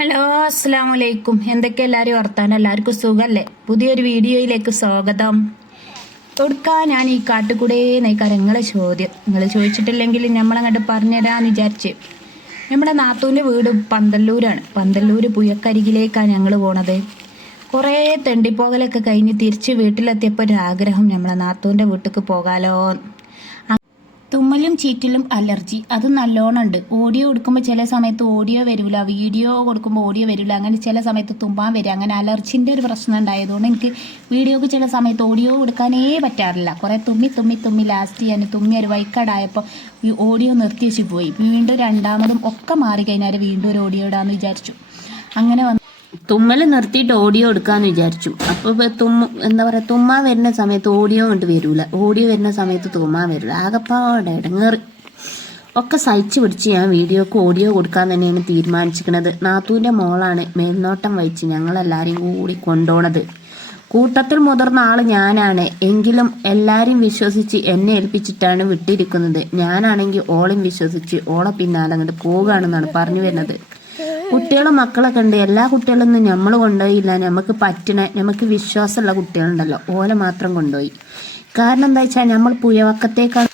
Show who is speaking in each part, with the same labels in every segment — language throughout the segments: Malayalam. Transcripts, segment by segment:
Speaker 1: ഹലോ അസ്സാം വലൈക്കും എന്തൊക്കെ എല്ലാവരും വർത്താനം? എല്ലാവർക്കും സുഖമല്ലേ പുതിയൊരു വീഡിയോയിലേക്ക് സ്വാഗതം. കൊടുക്കാൻ ഞാൻ ഈ കാട്ടുകൂടെ നയിക്കാൻ നിങ്ങളെ ചോദ്യം. നിങ്ങൾ ചോദിച്ചിട്ടില്ലെങ്കിൽ നമ്മളങ്ങോട്ട് പറഞ്ഞുതരാമെന്ന് വിചാരിച്ച്. നമ്മുടെ നാത്തൂന്റെ വീട് പന്തല്ലൂരാണ്. പന്തല്ലൂർ പുയക്കരികിലേക്കാണ് ഞങ്ങൾ പോണത്. കുറേ തെണ്ടിപ്പോകലൊക്കെ കഴിഞ്ഞ് തിരിച്ച് വീട്ടിലെത്തിയപ്പോൾ ഒരു ആഗ്രഹം നമ്മളെ നാത്തൂന്റെ വീട്ടിലേക്ക് പോകാലോ തുമ്മലും ചീറ്റിലും അലർജി. അത് നല്ലോണം ഉണ്ട് ഓഡിയോ കൊടുക്കുമ്പോൾ ചില സമയത്ത് ഓഡിയോ വരില്ല വീഡിയോ കൊടുക്കുമ്പോൾ ഓഡിയോ വരില്ല അങ്ങനെ ചില സമയത്ത് തുമ്പാൻ വരിക അങ്ങനെ അലർജിന്റെ ഒരു പ്രശ്നം ഉണ്ടായതുകൊണ്ട് എനിക്ക് വീഡിയോക്ക് ചില സമയത്ത് ഓഡിയോ കൊടുക്കാനേ പറ്റാറില്ല. കുറേ തുമ്മി തുമ്മി തുമ്മി ലാസ്റ്റ് ഞാൻ തുമ്മി ഒരു വൈക്കടായപ്പോൾ ഈ ഓഡിയോ നിർത്തി വെച്ച് പോയി. വീണ്ടും രണ്ടാമതും ഒക്കെ മാറി കഴിഞ്ഞാൽ വീണ്ടും ഒരു ഓഡിയോ ഇടാമെന്ന് വിചാരിച്ചു. അങ്ങനെ തുമ്മൽ നിർത്തിയിട്ട് ഓഡിയോ എടുക്കാന്ന് വിചാരിച്ചു. അപ്പോൾ തുമ്മ എന്താ പറയുക തുമ്മാൻ വരുന്ന സമയത്ത് ഓഡിയോ കൊണ്ട് വരൂല. ഓഡിയോ വരുന്ന സമയത്ത് തുമ്മാൻ വരില്ല ആകെപ്പാടെ ഇടങ്ങേറി. ഒക്കെ സഹിച്ച് പിടിച്ച് ഞാൻ വീഡിയോക്ക് ഓഡിയോ കൊടുക്കാൻ തന്നെയാണ് തീരുമാനിച്ചിരിക്കുന്നത് നാത്തൂന്റെ മോളാണ് മേൽനോട്ടം വഹിച്ച് ഞങ്ങളെല്ലാവരെയും കൂടി കൊണ്ടുപോണത് കൂട്ടത്തിൽ മുതിർന്ന ആൾ ഞാനാണ്. എങ്കിലും എല്ലാരെയും വിശ്വസിച്ച് എന്നെ ഏൽപ്പിച്ചിട്ടാണ് വിട്ടിരിക്കുന്നത്. ഞാനാണെങ്കിൽ ഓളും വിശ്വസിച്ച് ഓളെ പിന്നാലെ അങ്ങോട്ട് പോവുകയാണെന്നാണ് പറഞ്ഞു വരുന്നത്. കുട്ടികളും മക്കളൊക്കെ ഉണ്ട്. എല്ലാ കുട്ടികളൊന്നും നമ്മൾ കൊണ്ടുപോയില്ല. നമുക്ക് പറ്റണ നമുക്ക് വിശ്വാസമുള്ള കുട്ടികളുണ്ടല്ലോ. ഓലെ മാത്രം കൊണ്ടുപോയി. കാരണം എന്താ വെച്ചാൽ നമ്മൾ പുയവക്കത്തേക്കാൾ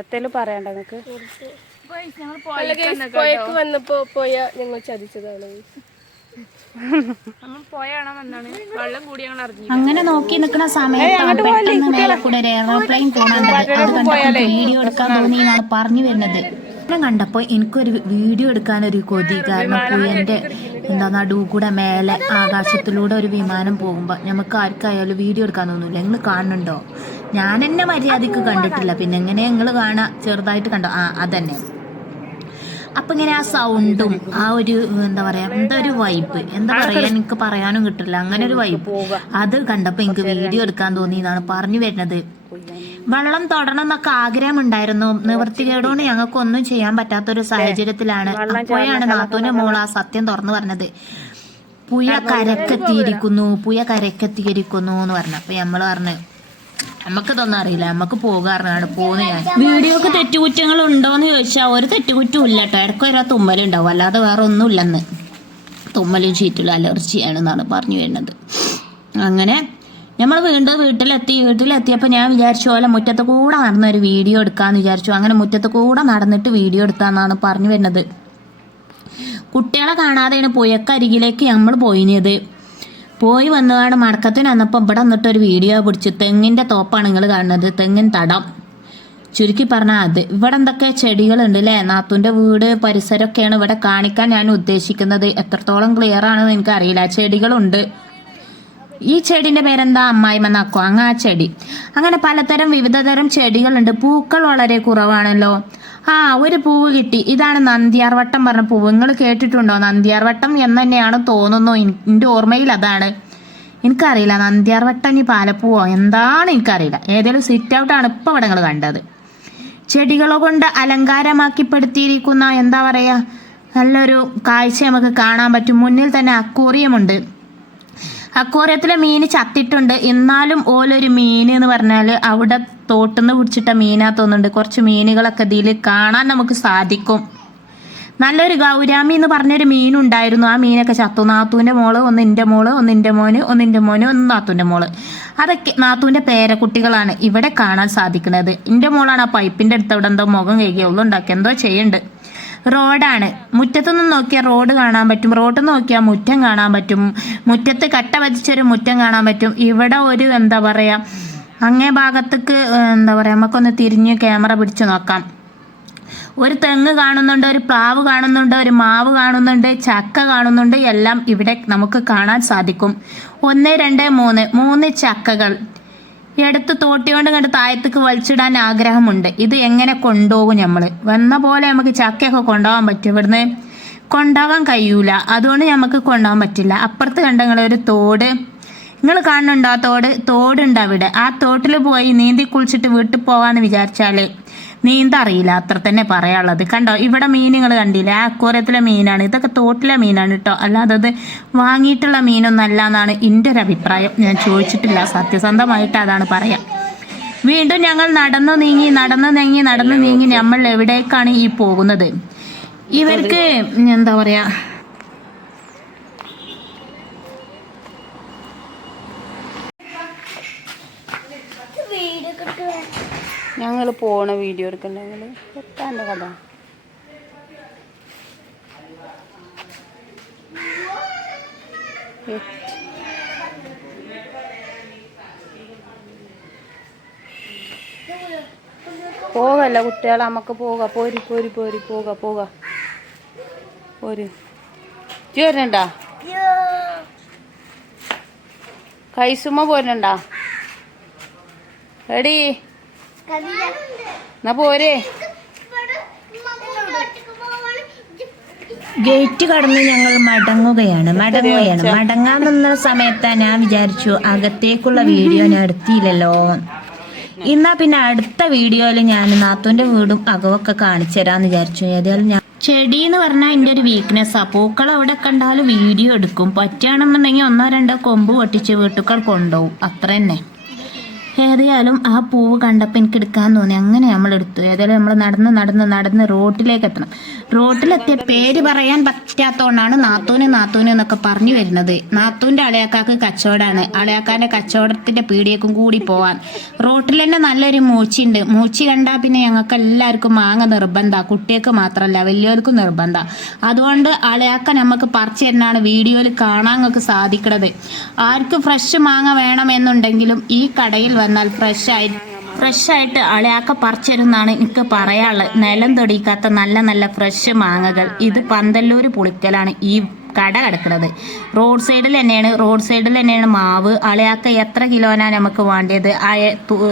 Speaker 2: എത്തേലും പറയണ്ട നിങ്ങക്ക്.
Speaker 3: പോയക്ക് വന്നപ്പോ പോയ ഞങ്ങൾ ചതിച്ചതാണ്.
Speaker 1: അങ്ങനെ നോക്കി നിൽക്കുന്ന സമയത്താണ് പെട്ടെന്ന് മേലെ കൂടെ ഒരു എയർപ്ലെയിൻ പോണത് അത് കണ്ടപ്പോൾ വീഡിയോ എടുക്കാൻ തോന്നി എന്നാണ് പറഞ്ഞു വരുന്നത്. ഞാൻ കണ്ടപ്പോൾ എനിക്കൊരു വീഡിയോ എടുക്കാനൊരു കൊതി. കാരണം പുയന്റെ എന്താ നടു കൂടെ മേലെ ആകാശത്തിലൂടെ ഒരു വിമാനം പോകുമ്പോൾ നമുക്ക് ആർക്കായാലും വീഡിയോ എടുക്കാൻ തോന്നില്ല നിങ്ങൾ കാണുന്നുണ്ടോ? ഞാൻ എന്നെ മര്യാദയ്ക്ക് കണ്ടിട്ടില്ല. പിന്നെ എങ്ങനെ നിങ്ങൾ കാണാ? ചെറുതായിട്ട് കണ്ടോ? ആ അതന്നെ. അപ്പൊ ഇങ്ങനെ ആ സൗണ്ടും ആ ഒരു എന്താ പറയാ എന്താ ഒരു വൈബ് എന്താ പറയാ? എനിക്ക് പറയാനും കിട്ടില്ല. അങ്ങനെ ഒരു വൈബ് അത് കണ്ടപ്പോ എനിക്ക് വീഡിയോ എടുക്കാൻ തോന്നി എന്നാണ് പറഞ്ഞു വരുന്നത്. വെള്ളം തൊടണം എന്നൊക്കെ ആഗ്രഹം ഉണ്ടായിരുന്നു നിവൃത്തികേടോണ്ട് ഞങ്ങൾക്ക് ഒന്നും ചെയ്യാൻ പറ്റാത്ത ഒരു സാഹചര്യത്തിലാണ്. അപ്പോഴാണ് നാത്തൂന്റെ മോൾ ആ സത്യം തുറന്നു പറഞ്ഞത്. പുയ കരക്കെത്തിയിരിക്കുന്നു പുയ കരക്കെത്തിയിരിക്കുന്നു എന്ന് പറഞ്ഞു. അപ്പൊ നമ്മൾ പറഞ്ഞു നമുക്കിതൊന്നും അറിയില്ല. നമുക്ക് പോകാറുണ്ട്. പോകുന്ന ഞാൻ വീഡിയോക്ക് തെറ്റുകുറ്റങ്ങൾ ഉണ്ടോന്ന് ചോദിച്ചാൽ ഒരു തെറ്റുകുറ്റവും ഇല്ല കേട്ടോ. ഇടയ്ക്ക് ഒരാ തുമ്മലുണ്ടാവും. അല്ലാതെ വേറെ ഒന്നും ഇല്ലെന്ന് തുമ്മലും ചീറ്റിലും അലർജിയാണെന്നാണ് പറഞ്ഞു വരുന്നത്. അങ്ങനെ നമ്മൾ വീണ്ടും വീട്ടിലെത്തി. വീട്ടിലെത്തിയപ്പോൾ ഞാൻ വിചാരിച്ചു പോലെ മുറ്റത്ത് കൂടെ നടന്ന ഒരു വീഡിയോ എടുക്കാമെന്ന് വിചാരിച്ചു. അങ്ങനെ മുറ്റത്ത് കൂടെ നടന്നിട്ട് വീഡിയോ എടുത്താന്നാണ് പറഞ്ഞു വരുന്നത്. കുട്ടികളെ കാണാതെയാണ് പുഴക്കരികിലേക്ക് നമ്മൾ പോയിനത്. പോയി വന്നതാണ്. മടക്കത്തിന് വന്നപ്പോൾ ഇവിടെ വന്നിട്ട് ഒരു വീഡിയോ പിടിച്ചു. തെങ്ങിന്റെ തോപ്പാണ് നിങ്ങൾ കാണുന്നത്. തെങ്ങിൻ തടം. ചുരുക്കി പറഞ്ഞാൽ അത്. ഇവിടെ എന്തൊക്കെ ചെടികളുണ്ട് അല്ലേ നാത്തുന്റെ വീട് പരിസരമൊക്കെയാണ് ഇവിടെ കാണിക്കാൻ ഞാൻ ഉദ്ദേശിക്കുന്നത്. എത്രത്തോളം ക്ലിയർ ആണെന്ന് എനിക്കറിയില്ല. ചെടികളുണ്ട്. ഈ ചെടിന്റെ പേരെന്താ? അമ്മായിമ നക്കോ? അങ്ങ് ആ ചെടി. അങ്ങനെ പലതരം വിവിധതരം ചെടികളുണ്ട്. പൂക്കൾ വളരെ കുറവാണല്ലോ. ആ ഒരു പൂവ് കിട്ടി. ഇതാണ് നന്ദിയാർവട്ടം പറഞ്ഞ പൂവ്. നിങ്ങൾ കേട്ടിട്ടുണ്ടോ? നന്ദിയാർവട്ടം എന്ന് തന്നെയാണ് തോന്നുന്നു. എൻ- എന്റെ ഓർമ്മയിൽ അതാണ്. എനിക്കറിയില്ല നന്ദിയാർവട്ടം ഇനി പാലപ്പൂവോ? എന്താണ് എനിക്കറിയില്ല. ഏതെങ്കിലും സിറ്റ് ഔട്ടാണ് ഇപ്പം ഇവിടെ നിങ്ങൾ കണ്ടത്. ചെടികളെ കൊണ്ട് അലങ്കാരമാക്കിപ്പെടുത്തിയിരിക്കുന്ന എന്താ പറയുക നല്ലൊരു കാഴ്ച നമുക്ക് കാണാൻ പറ്റും. മുന്നിൽ തന്നെ അക്കൂറിയമുണ്ട് അക്വേറിയത്തിലെ മീൻ ചത്തിട്ടുണ്ട്. എന്നാലും ഓലൊരു മീൻ എന്ന് പറഞ്ഞാൽ അവിടെ തോട്ടുന്ന് പിടിച്ചിട്ട മീനാ തോന്നുന്നുണ്ട്. കുറച്ച് മീനുകളൊക്കെ ഇതിൽ കാണാൻ നമുക്ക് സാധിക്കും. നല്ലൊരു ഗൗരാമി എന്ന് പറഞ്ഞൊരു മീനുണ്ടായിരുന്നു ആ മീനൊക്കെ ചത്തു. നാത്തൂന്റെ മോൾ ഒന്ന് എന്റെ മോൾ ഒന്ന് എന്റെ മോന് ഒന്ന് എന്റെ മോന് ഒന്ന് നാത്തൂന്റെ മോൾ. അതൊക്കെ നാത്തൂന്റെ പേരക്കുട്ടികളാണ് ഇവിടെ കാണാൻ സാധിക്കുന്നത്. എന്റെ മോളാണ് ആ പൈപ്പിന്റെ അടുത്ത് അവിടെ എന്തോ മുഖം കഴുകിയ ഉള്ളുണ്ടാക്കി എന്തോ ചെയ്യുന്നുണ്ട്. റോഡാണ്. മുറ്റത്തുനിന്ന് നോക്കിയാൽ റോഡ് കാണാൻ പറ്റും. റോഡ് നോക്കിയാൽ മുറ്റം കാണാൻ പറ്റും. മുറ്റത്ത് കട്ട പതിച്ചൊരു മുറ്റം കാണാൻ പറ്റും. ഇവിടെ ഒരു എന്താ പറയുക അങ്ങേ ഭാഗത്തേക്ക് എന്താ പറയുക നമുക്കൊന്ന് തിരിഞ്ഞ് ക്യാമറ പിടിച്ചു നോക്കാം. ഒരു തെങ്ങ് കാണുന്നുണ്ട് ഒരു പ്ലാവ് കാണുന്നുണ്ട് ഒരു മാവ് കാണുന്നുണ്ട് ചക്ക കാണുന്നുണ്ട്. എല്ലാം ഇവിടെ നമുക്ക് കാണാൻ സാധിക്കും. ഒന്ന് രണ്ട് മൂന്ന്. മൂന്ന് ചക്കകൾ. എടുത്ത് തോട്ടിയോണ്ട് കണ്ട് താഴത്തേക്ക് വലിച്ചിടാൻ ആഗ്രഹമുണ്ട്. ഇത് എങ്ങനെ കൊണ്ടുപോകും നമ്മൾ വന്ന പോലെ നമുക്ക് ചക്കയൊക്കെ കൊണ്ടുപോകാൻ പറ്റും. ഇവിടുന്ന് കൊണ്ടുപോകാൻ കഴിയൂല. അതുകൊണ്ട് നമുക്ക് കൊണ്ടുപോകാൻ പറ്റില്ല. അപ്പുറത്ത് കണ്ട ഒരു തോട്. നിങ്ങൾ കാണുന്നുണ്ടോ ആ തോട്? തോടുണ്ട് അവിടെ. ആ തോട്ടിൽ പോയി നീന്തി കുളിച്ചിട്ട് വീട്ടിൽ പോവാന്ന് വിചാരിച്ചാൽ നീന്തറിയില്ല അത്ര തന്നെ പറയാനുള്ളത്. കണ്ടോ ഇവിടെ മീനുകൾ കണ്ടില്ലേ? ആ അക്വരത്തിലെ മീനാണ്. ഇതൊക്കെ തോട്ടിലെ മീനാണ് കേട്ടോ. അല്ലാതെ അത് വാങ്ങിയിട്ടുള്ള മീനൊന്നും അല്ല എന്നാണ് എന്റെ ഒരു അഭിപ്രായം. ഞാൻ ചോദിച്ചിട്ടില്ല. സത്യസന്ധമായിട്ട് അതാണ് പറയാം. വീണ്ടും ഞങ്ങൾ നടന്നു നീങ്ങി നടന്നു നീങ്ങി നടന്നു നീങ്ങി നമ്മൾ എവിടേക്കാണ് ഈ പോകുന്നത്? ഇവർക്ക് എന്താ പറയാ?
Speaker 2: ഞങ്ങൾ പോണ വീഡിയോ എടുക്കണ്ടെങ്കിൽ എത്താന്റെ കഥ. പോകല്ല കുട്ടികൾ നമുക്ക് പോക. പോരി പോരി പോരി പോക പോക. പോര്. ചേരണ്ടാ കൈസുമ്മ പോരുന്നുണ്ടാ എടി. എന്നാ പോരെ.
Speaker 1: ഗേറ്റ് കടന്ന് ഞങ്ങൾ മടങ്ങുകയാണ് മടങ്ങുകയാണ്. മടങ്ങാൻ നിന്ന സമയത്ത് ഞാൻ വിചാരിച്ചു അകത്തേക്കുള്ള വീഡിയോ ഞാൻ എടുത്തില്ലല്ലോ. എന്നാ പിന്നെ അടുത്ത വീഡിയോയിൽ ഞാൻ നാത്തൂന്റെ വീടും അകവൊക്കെ കാണിച്ചു തരാന്ന് വിചാരിച്ചു. ഏതായാലും ഞാൻ ചെടി എന്ന് പറഞ്ഞാൽ എന്റെ ഒരു വീക്ക്നെസ് ആ. പൂക്കൾ അവിടെ കണ്ടാലും വീഡിയോ എടുക്കും. പറ്റുകയാണെന്നുണ്ടെങ്കിൽ ഒന്നോ രണ്ടോ കൊമ്പ് പൊട്ടിച്ച് വീട്ടുകൾ കൊണ്ടുപോകും. അത്ര തന്നെ ഏതായാലും ആ പൂവ് കണ്ടപ്പോൾ എനിക്ക് എടുക്കാൻ തോന്നി. അങ്ങനെ നമ്മൾ എടുത്തു ഏതായാലും നമ്മൾ നടന്ന് നടന്ന് നടന്ന് റോട്ടിലേക്ക് എത്തണം. റോട്ടിലെത്തിയ പേര് പറയാൻ പറ്റാത്തോണ്ടാണ് നാത്തൂന് നാത്തൂന് എന്നൊക്കെ പറഞ്ഞു വരുന്നത്. നാത്തൂന്റെ അളയാക്കാക്ക് കച്ചവടാണ്. അളയാക്കാന്റെ കച്ചവടത്തിന്റെ പീടിയേക്കും കൂടി പോവാൻ. റോട്ടിൽ തന്നെ നല്ലൊരു മൂച്ചിയുണ്ട് മൂച്ചി കണ്ടാൽ പിന്നെ ഞങ്ങൾക്ക് എല്ലാവർക്കും മാങ്ങ നിർബന്ധ. കുട്ടികൾക്ക് മാത്രമല്ല വലിയവർക്കും നിർബന്ധ. അതുകൊണ്ട് അളയാക്ക നമുക്ക് പറിച്ചു തരുന്നതാണ് വീഡിയോയിൽ കാണാൻ നിങ്ങൾക്ക് സാധിക്കണത്. ആർക്ക് ഫ്രഷ് മാങ്ങ വേണമെന്നുണ്ടെങ്കിലും ഈ കടയിൽ വന്നാൽ ഫ്രഷ് ആയി ഫ്രഷ് ആയിട്ട് അളയാക്ക പറിച്ചിരുന്നാണ് എനിക്ക് പറയാനുള്ളത്. നിലം തൊടിക്കാത്ത നല്ല നല്ല ഫ്രഷ് മാങ്ങകൾ. ഇത് പന്തല്ലൂർ പുളിക്കലാണ്. ഈ കട കിടക്കുന്നത് റോഡ് സൈഡിൽ തന്നെയാണ് റോഡ് സൈഡിൽ തന്നെയാണ് മാവ്. അളയാക്ക എത്ര കിലോനാ നമുക്ക് വേണ്ടത് ആ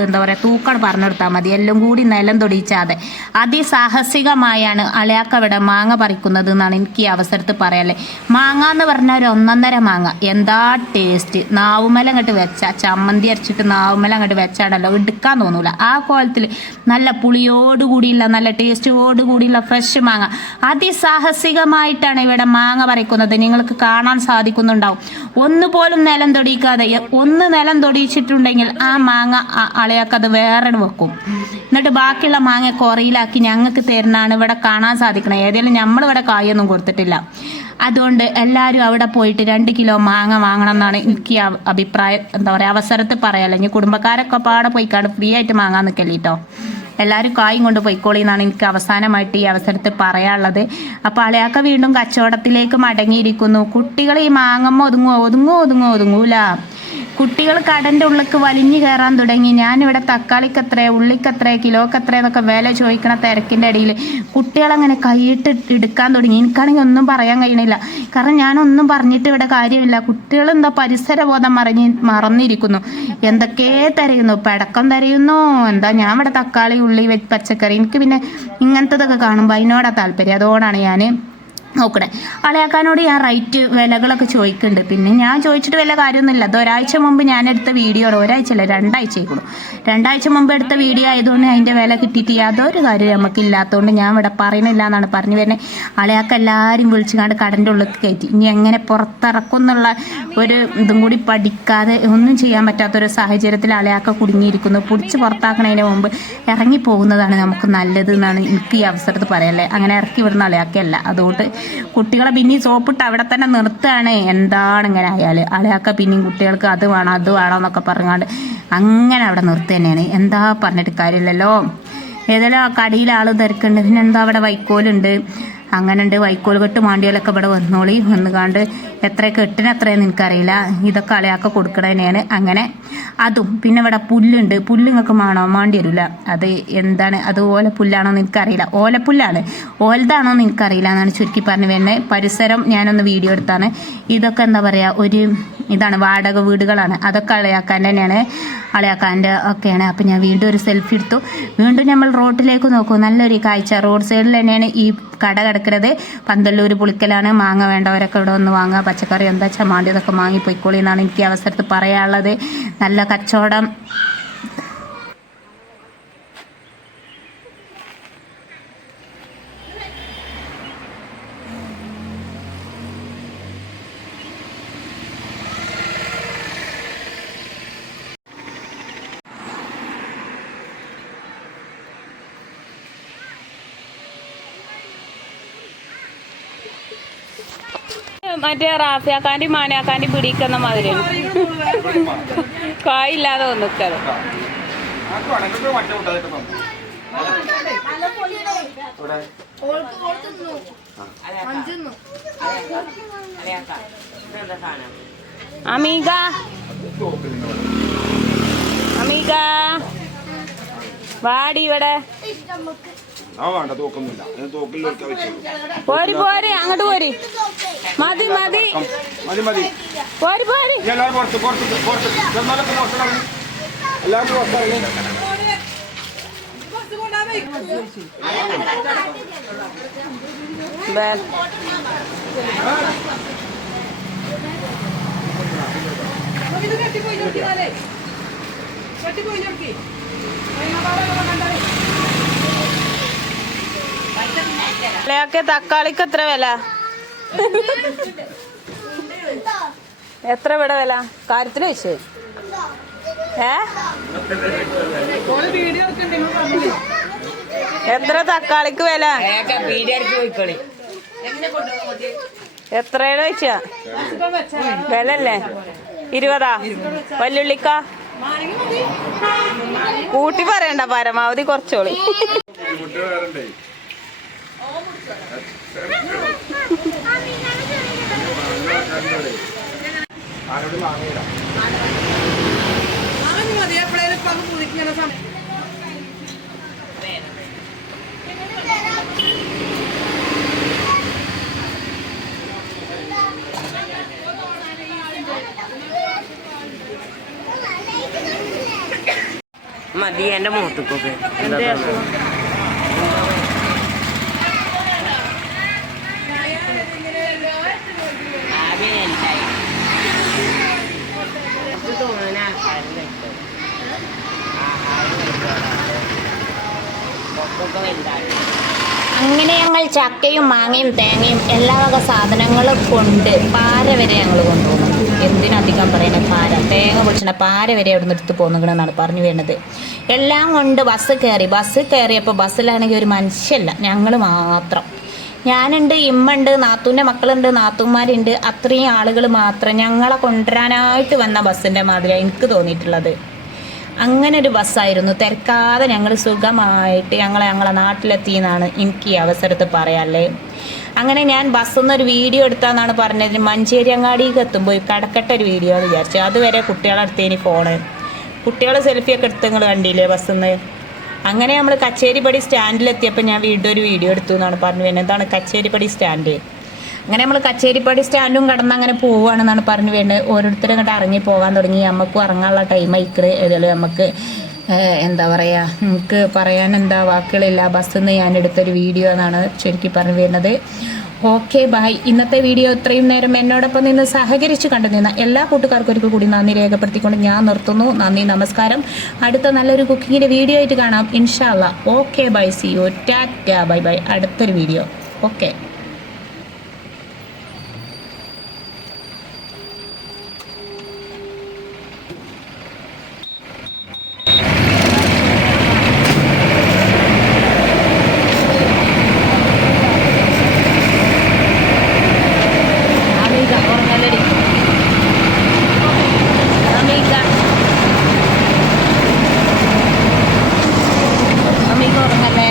Speaker 1: എന്താ പറയുക തൂക്കം പറഞ്ഞെടുത്താൽ മതി. എല്ലാം കൂടി നിലം തൊടിയിച്ചാതെ. അതിസാഹസികമായാണ് അളയാക്ക ഇവിടെ മാങ്ങ പറിക്കുന്നത് എന്നാണ് എനിക്ക് ഈ അവസരത്തിൽ പറയാല്ലേ മാങ്ങ എന്ന് പറഞ്ഞാൽ ഒരു ഒന്നൊന്നര മാങ്ങ. എന്താ ടേസ്റ്റ്? നാവുമല അങ്ങോട്ട് വെച്ച ചമ്മന്തി അരച്ചിട്ട് നാവുമല അങ്ങോട്ട് വെച്ചാടല്ലോ എടുക്കാൻ തോന്നൂല. ആ കോലത്തിൽ നല്ല പുളിയോട് കൂടിയുള്ള നല്ല ടേസ്റ്റോട് കൂടിയുള്ള ഫ്രഷ് മാങ്ങ. അതിസാഹസികമായിട്ടാണ് ഇവിടെ മാങ്ങ പറിക്കുന്നത്. നിങ്ങൾക്ക് കാണാൻ സാധിക്കുന്നുണ്ടാവും. ഒന്നുപോലും നിലം തൊടിയിക്കാതെ ഒന്ന് നിലം തൊടിയിച്ചിട്ടുണ്ടെങ്കിൽ ആ മാങ്ങ അളയാക്കത് വേറെ വെക്കും. എന്നിട്ട് ബാക്കിയുള്ള മാങ്ങ കുറയിലാക്കി ഞങ്ങൾക്ക് തരുന്നതാണ് ഇവിടെ കാണാൻ സാധിക്കുന്നത് ഏതെങ്കിലും നമ്മളിവിടെ കായൊന്നും കൊടുത്തിട്ടില്ല. അതുകൊണ്ട് എല്ലാവരും അവിടെ പോയിട്ട് രണ്ട് കിലോ മാങ്ങ വാങ്ങണം എന്നാണ് എനിക്ക് അഭിപ്രായം എന്താ പറയുക അവസരത്തിൽ പറയാമല്ലോ ഇനി കുടുംബക്കാരൊക്കെ പാടെ പോയിക്കാണ് ഫ്രീ ആയിട്ട് മാങ്ങാൻ നിൽക്കല്ലേ കേട്ടോ എല്ലാവരും കായും കൊണ്ട് പോയിക്കോളി എന്നാണ് എനിക്ക് അവസാനമായിട്ട് ഈ അവസരത്തിൽ പറയാനുള്ളത്. അപ്പോൾ അളയാക്ക വീണ്ടും കച്ചവടത്തിലേക്ക് മടങ്ങിയിരിക്കുന്നു. കുട്ടികൾ ഈ മാങ്ങമ്മ ഒതുങ്ങോ ഒതുങ്ങോ ഒതുങ്ങോ ഒതുങ്ങൂല. കുട്ടികൾ കടന്റെ ഉള്ളിലേക്ക് വലിഞ്ഞു കയറാൻ തുടങ്ങി. ഞാനിവിടെ തക്കാളിക്കത്രേ ഉള്ളിക്കത്രേ കിലോക്കത്രേ എന്നൊക്കെ വില ചോദിക്കണ തിരക്കിന്റെ ഇടയിൽ കുട്ടികളങ്ങനെ കൈയിട്ട് എടുക്കാൻ തുടങ്ങി. എനിക്കാണെങ്കിൽ ഒന്നും പറയാൻ കഴിയണില്ല. കാരണം ഞാനൊന്നും പറഞ്ഞിട്ട് ഇവിടെ കാര്യമില്ല. കുട്ടികൾ എന്താ പരിസരബോധം മറിഞ്ഞ് മറന്നിരിക്കുന്നു. എന്തൊക്കെ തരയുന്നു? പടക്കം തരയുന്നു. എന്താ ഞാൻ ഇവിടെ തക്കാളി ഉള്ളി പച്ചക്കറി. എനിക്ക് പിന്നെ ഇങ്ങനത്തതൊക്കെ കാണുമ്പോൾ അതിനോടാ താല്പര്യം. അതുകൊണ്ടാണ് ഞാൻ നോക്കണേ. അളയാക്കാനോട് ഞാൻ റൈറ്റ് വിലകളൊക്കെ ചോദിക്കുന്നുണ്ട്. പിന്നെ ഞാൻ ചോദിച്ചിട്ട് വല്ല കാര്യമൊന്നുമില്ല. അത് ഒരാഴ്ച മുമ്പ് ഞാൻ എടുത്ത വീഡിയോ ഒരാഴ്ച അല്ല രണ്ടാഴ്ച ആയിക്കോളും. രണ്ടാഴ്ച മുമ്പ് എടുത്ത വീഡിയോ ആയതുകൊണ്ട് അതിന്റെ വില കിട്ടിയിട്ട് യാതൊരു കാര്യം നമുക്ക് ഇല്ലാത്തതുകൊണ്ട് ഞാൻ ഇവിടെ പറയുന്നില്ല എന്നാണ് പറഞ്ഞു വരുന്നത് അളയാക്ക എല്ലാവരും വിളിച്ചു കണ്ട് കടന്റെ ഉള്ളിൽ കയറ്റി. ഇനി എങ്ങനെ പുറത്തിറക്കും എന്നുള്ള ഒരു ഇതും കൂടി പഠിക്കാതെ ഒന്നും ചെയ്യാൻ പറ്റാത്തൊരു സാഹചര്യത്തിൽ അളയാക്ക കുടുങ്ങിയിരിക്കുന്നു. പിടിച്ച് പുറത്താക്കണതിന് മുമ്പ് ഇറങ്ങി പോകുന്നതാണ് നമുക്ക് നല്ലത് എന്നാണ് എനിക്ക് ഈ അവസരത്തിൽ പറയാല്ലേ അങ്ങനെ ഇറക്കി വിടുന്ന അളയാക്കല്ല അതുകൊണ്ട് കുട്ടികളെ പിന്നെയും സോപ്പിട്ട് അവിടെ തന്നെ നിർത്തുകയാണ്. എന്താണ് ഇങ്ങനെ ആയാൽ അളയാക്ക പിന്നെയും കുട്ടികൾക്ക് അത് വേണം അത് വേണം എന്നൊക്കെ പറഞ്ഞാണ്ട് അങ്ങനെ അവിടെ നിർത്തു തന്നെയാണ് എന്താ പറഞ്ഞിട്ട് കാര്യമില്ലല്ലോ? ഏതായാലും ആ കടിയിൽ ആൾ തിരക്കുണ്ട്. പിന്നെ എന്താ അവിടെ വൈക്കോലുണ്ട്. അങ്ങനെ ഉണ്ട് വൈക്കോൽ കെട്ട് മാണ്ടിയാലൊക്കെ ഇവിടെ വന്നോളി. വന്നുകാണ്ട് എത്ര കെട്ടിന് എത്രയെന്ന് എനിക്കറിയില്ല ഇതൊക്കെ അളയാക്ക കൊടുക്കണ തന്നെയാണ് അങ്ങനെ അതും. പിന്നെ ഇവിടെ പുല്ലുണ്ട്. പുല്ല് നിങ്ങൾക്ക് മാണോ? മാണ്ടി വരില്ല അത് എന്താണ്? അത് ഓലപ്പുല്ലാണോ എന്ന് എനിക്കറിയില്ല ഓലപ്പുല്ലാണ് ഓലതാണോ എന്ന് എനിക്കറിയില്ല എന്നാണ് ചുരുക്കി പറഞ്ഞു വരുന്നത്. പരിസരം ഞാനൊന്ന് വീഡിയോ എടുത്താണ്. ഇതൊക്കെ എന്താ പറയുക ഒരു ഇതാണ് വാടക വീടുകളാണ്. അതൊക്കെ അളയാക്കാൻ തന്നെയാണ്. അളയാക്കാന്റെ ഒക്കെയാണ്. അപ്പം ഞാൻ വീണ്ടും ഒരു സെൽഫി എടുത്തു. വീണ്ടും നമ്മൾ റോഡിലേക്ക് നോക്കൂ. നല്ലൊരു കാഴ്ച. റോഡ് സൈഡിൽ തന്നെയാണ് ഈ കട കിടക്കുന്നത്. പന്തല്ലൂർ പുളിക്കലാണ്. മാങ്ങ വേണ്ടവരൊക്കെ ഇവിടെ ഒന്ന് വാങ്ങുക. പച്ചക്കറി എന്താ വെച്ചാൽ മാണ്ടിയതൊക്കെ വാങ്ങി പോയിക്കോളി എന്നാണ് എനിക്ക് അവസരത്ത് പറയാനുള്ളത്. നല്ല കച്ചവടം
Speaker 2: മറ്റേ റാഫിയാക്കാന്റെ മാനിയാക്കാന്റെ പിടിക്കുന്ന മാതിരി. കായില്ലാതെ വന്നിക്കത് അമീക അമീക വാടി ഇവിടെ.
Speaker 4: ആ വേണ്ട തോക്കൊന്നുമില്ല തോക്കിൽ
Speaker 2: പോരി പോരി അങ്ങോട്ട് പോരി മതി മതി
Speaker 4: മതി മതി
Speaker 2: പോരി പോരി
Speaker 4: എല്ലാവരും പുറത്ത് പുറത്ത് പുറത്ത് ചെന്നാലൊക്കെ പുറത്തിറങ്ങി എല്ലാവരും പുറത്തിറങ്ങി
Speaker 2: ബേൽ ഇളയാക്കെ തക്കാളിക്ക് എത്ര വില? എത്ര ഇവിടെ വില? കാര്യത്തിന് വെച്ച് ഏ? എത്ര തക്കാളിക്ക് വില? എത്രയുടെ വെച്ചാ വില അല്ലേ ഇരുപതാ? വല്ലുള്ളിക്ക കൂട്ടി പറയണ്ട പരമാവധി കുറച്ചോളി.
Speaker 5: മതി എന്റെ മുഖത്തേക്കൊക്കെ
Speaker 2: എന്തേ അസുഖം?
Speaker 1: അങ്ങനെ ഞങ്ങൾ ചക്കയും മാങ്ങയും തേങ്ങയും എല്ലാ വക സാധനങ്ങളും കൊണ്ട് പാര വരെ ഞങ്ങൾ കൊണ്ടുപോകുന്നു എന്തിനധികം പറയുന്നത് പാര? തേങ്ങ പൊളിച്ചിന പാര വരെ അവിടെ നിന്ന് എടുത്ത് പോകുന്നതാണ് പറഞ്ഞു വരുന്നത്. എല്ലാം കൊണ്ട് ബസ് കയറി. ബസ് കയറിയപ്പോൾ ബസ്സിലാണെങ്കിൽ ഒരു മനുഷ്യല്ല. ഞങ്ങൾ മാത്രം. ഞാനുണ്ട് ഇമ്മുണ്ട് നാത്തൂന്റെ മക്കളുണ്ട് നാത്തൂന്മാരുണ്ട്. അത്രയും ആളുകൾ മാത്രം ഞങ്ങളെ കൊണ്ടുവരാനായിട്ട് വന്ന ബസ്സിന്റെ മാതിരിയാണ് എനിക്ക് തോന്നിയിട്ടുള്ളത്. അങ്ങനെ ഒരു ബസ്സായിരുന്നു. തിരക്കാതെ ഞങ്ങൾ സുഖമായിട്ട് ഞങ്ങൾ ഞങ്ങളെ നാട്ടിലെത്തി എന്നാണ് എനിക്ക് ഈ അവസരത്തിൽ പറയാല്ലേ. അങ്ങനെ ഞാൻ ബസ്സിൽ നിന്ന് ഒരു വീഡിയോ എടുത്താന്നാണ് പറഞ്ഞത്. മഞ്ചേരി അങ്ങാടിക്ക് എത്തുമ്പോൾ കടക്കട്ട ഒരു വീഡിയോ എന്ന് വിചാരിച്ചു. അതുവരെ കുട്ടികളെ അടുത്തേന് ഫോണ്. കുട്ടികളെ സെൽഫിയൊക്കെ എടുത്ത് നിങ്ങൾ കണ്ടില്ലേ ബസ്സിൽ നിന്ന് അങ്ങനെ നമ്മൾ കച്ചേരിപ്പടി സ്റ്റാൻഡിലെത്തിയപ്പോൾ ഞാൻ വീണ്ടും ഒരു വീഡിയോ എടുത്തു എന്നാണ് പറഞ്ഞു വരുന്നത് എന്താണ് കച്ചേരിപ്പടി സ്റ്റാൻഡ്? അങ്ങനെ നമ്മൾ കച്ചേരിപ്പടി സ്റ്റാൻഡും കടന്ന് അങ്ങനെ പോവുകയാണെന്നാണ് പറഞ്ഞു വേണ്ടത് ഓരോരുത്തരും അങ്ങോട്ട് ഇറങ്ങി പോകാൻ തുടങ്ങി. നമുക്കും ഇറങ്ങാനുള്ള ടൈം ആയിക്കറ് ഏതായാലും നമുക്ക് എന്താ പറയുക നമുക്ക് പറയാൻ എന്താ വാക്കുകളില്ല. ബസ്സിൽ നിന്ന് ഞാൻ എടുത്തൊരു വീഡിയോ എന്നാണ് ചുരുക്കി പറഞ്ഞു വരുന്നത്. ഓക്കെ ബായ് ഇന്നത്തെ വീഡിയോ ഇത്രയും നേരം എന്നോടൊപ്പം നിന്ന് സഹകരിച്ച് കണ്ടു നിന്ന എല്ലാ കൂട്ടുകാർക്കും ഒരിക്കൽ കൂടി നന്ദി രേഖപ്പെടുത്തിക്കൊണ്ട് ഞാൻ നിർത്തുന്നു. നന്ദി നമസ്കാരം. അടുത്ത നല്ലൊരു കുക്കിങ്ങിന്റെ വീഡിയോ ആയിട്ട് കാണാം. ഇൻഷാല്ല ഓക്കെ ബൈ സി യു ടാറ്റ. ബൈ ബൈ അടുത്തൊരു വീഡിയോ ഓക്കെ Amiga, ഉറങ്ങലടി Amiga. Amiga, ഉറങ്ങല്ലേ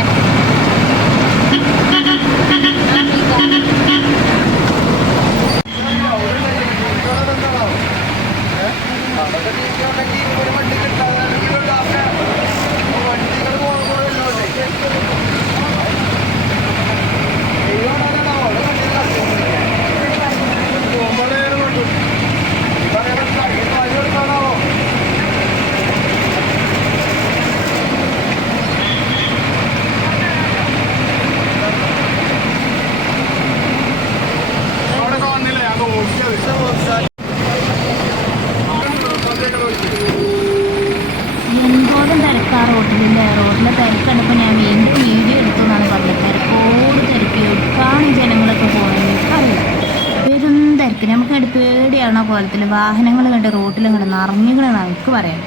Speaker 4: അവിടെ വന്നില്ല ഞാൻ നോക്കിയത്
Speaker 1: എന്തോരം തിരക്കാ റോഡിലില്ലേ റോഡിലെ തിരക്ക് കണ്ടപ്പോൾ ഞാൻ എനിക്ക് വീഡിയോ എടുത്തു എന്നാണ് പറഞ്ഞത് തിരക്കോട് തിരക്ക് എവിടേക്കാണ് ഈ ജനങ്ങളൊക്കെ പോകുന്നത് എനിക്കറിയില്ല പേടിയാണോ വാഹനങ്ങൾ കണ്ട് റോഡിൽ കണ്ട് നിറഞ്ഞിക്കണെന്നാണ് എനിക്ക് പറയാം